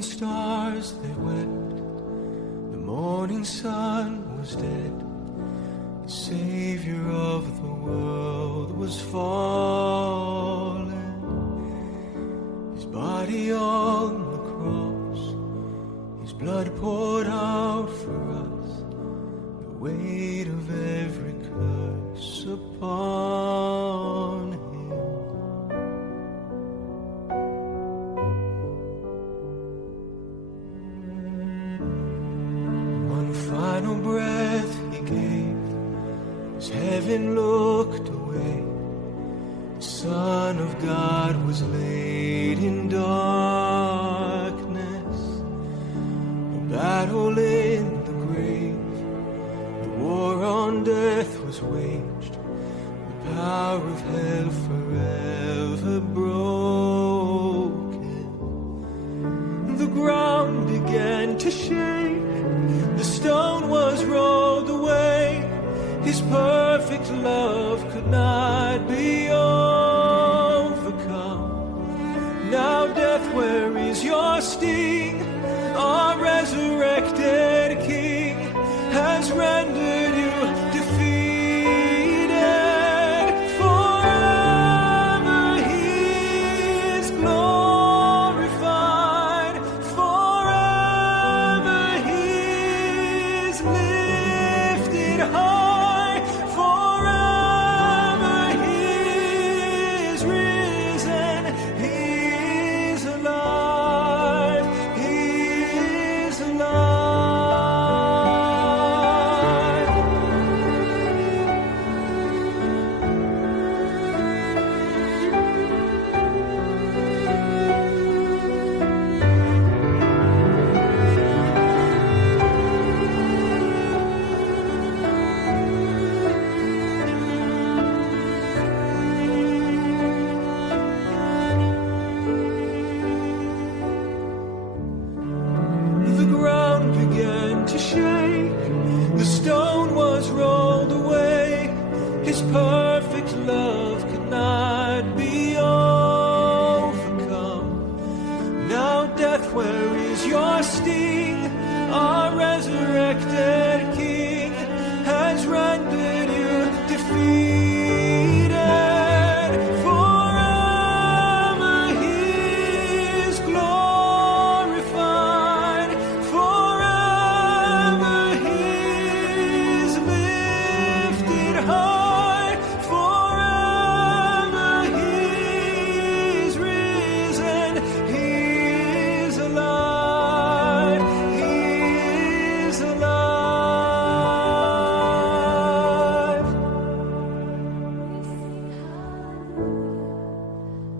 Stars they wept, the morning sun was dead, the Savior of the world was fallen, his body on the cross, his blood poured out for us, the weight of every curse upon him. Final breath he gave, as heaven looked away, the Son of God was laid in darkness, the battle in the grave, the war on death was waged, the power of hell forever broken. The ground began to shake, the stone was rolled away, his perfect love could not be overcome. Now death, where is your sting? Our resurrected King has rendered you defeated. Forever he is glorified, forever he is lifted high, forever he is risen, he is alive, he is alive. The ground began to shake, the stone was rolled away, his perfect love could not be overcome. Now death, where is your sting? Our resurrected King has rendered you defeated. Forever he is glorified, forever he is lifted high, forever he is risen, he is alive, he is alive.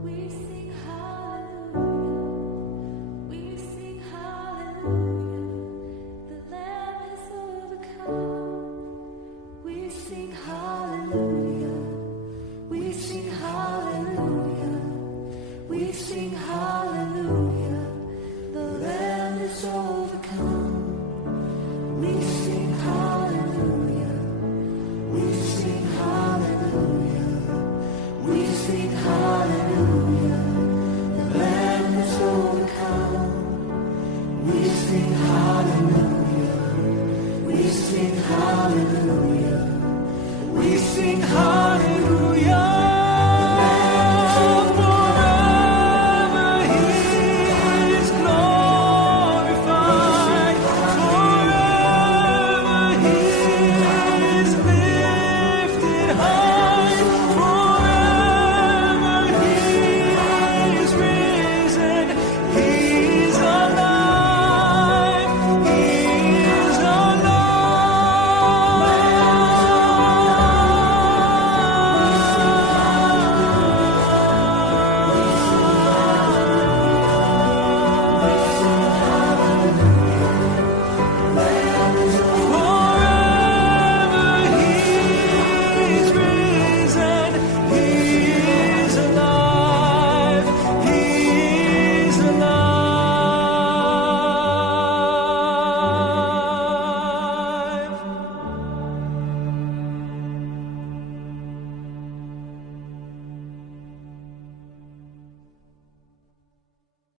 We sing hallelujah, we sing hallelujah, the Lamb has overcome. We sing hallelujah, we sing hallelujah, we sing hallelujah.